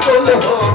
পাগল হো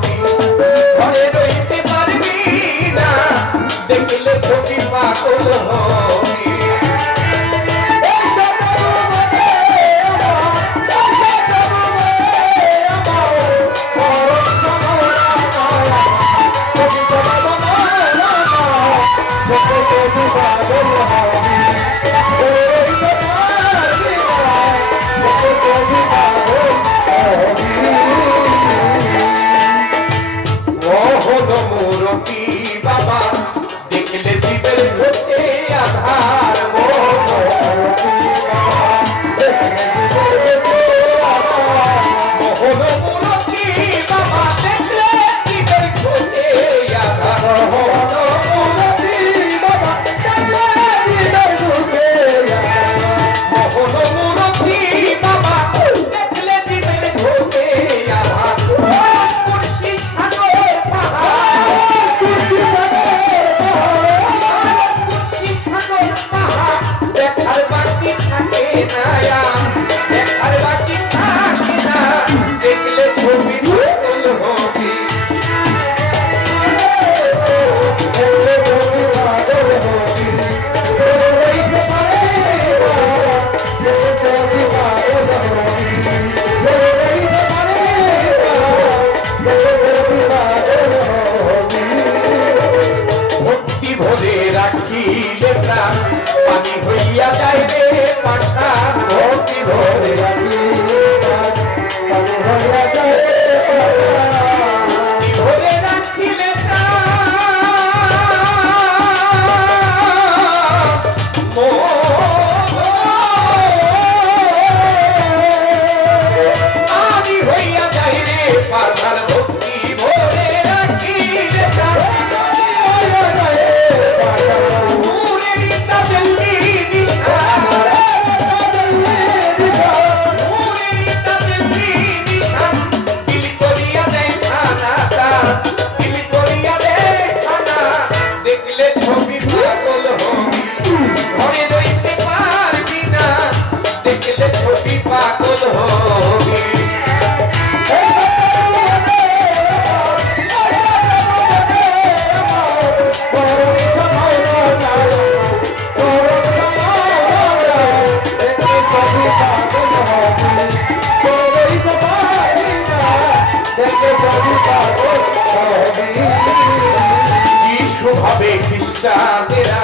হবে খ্রিস্টানেরা।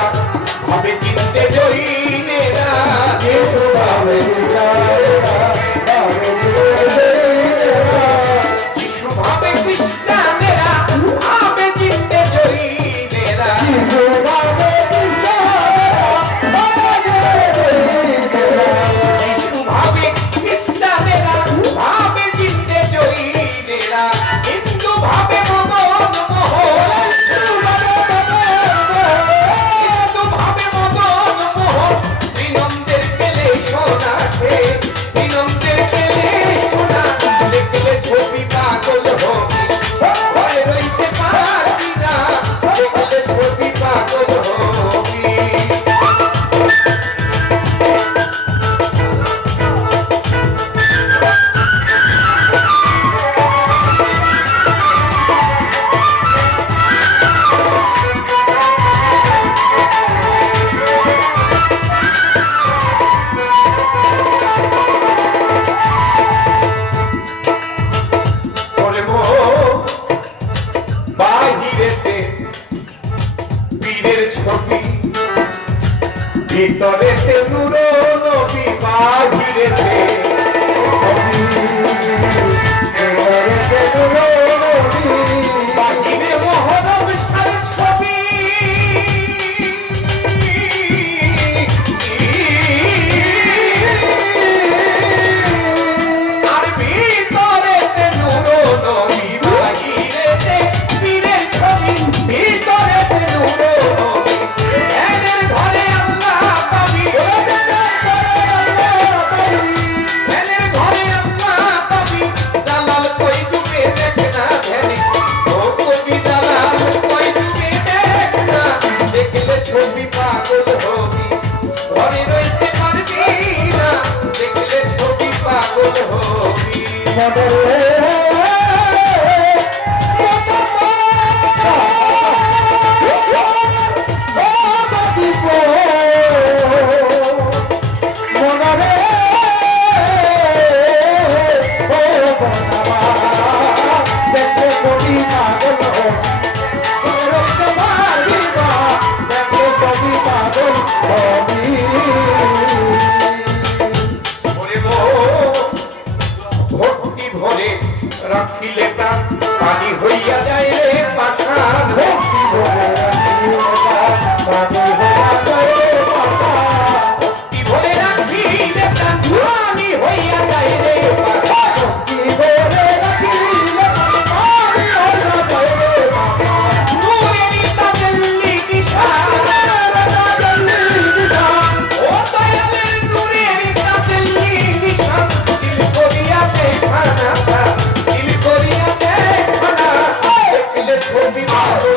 হবে চিনতে জয়ী Y todo este duro no vi fácil de. মনের everybody.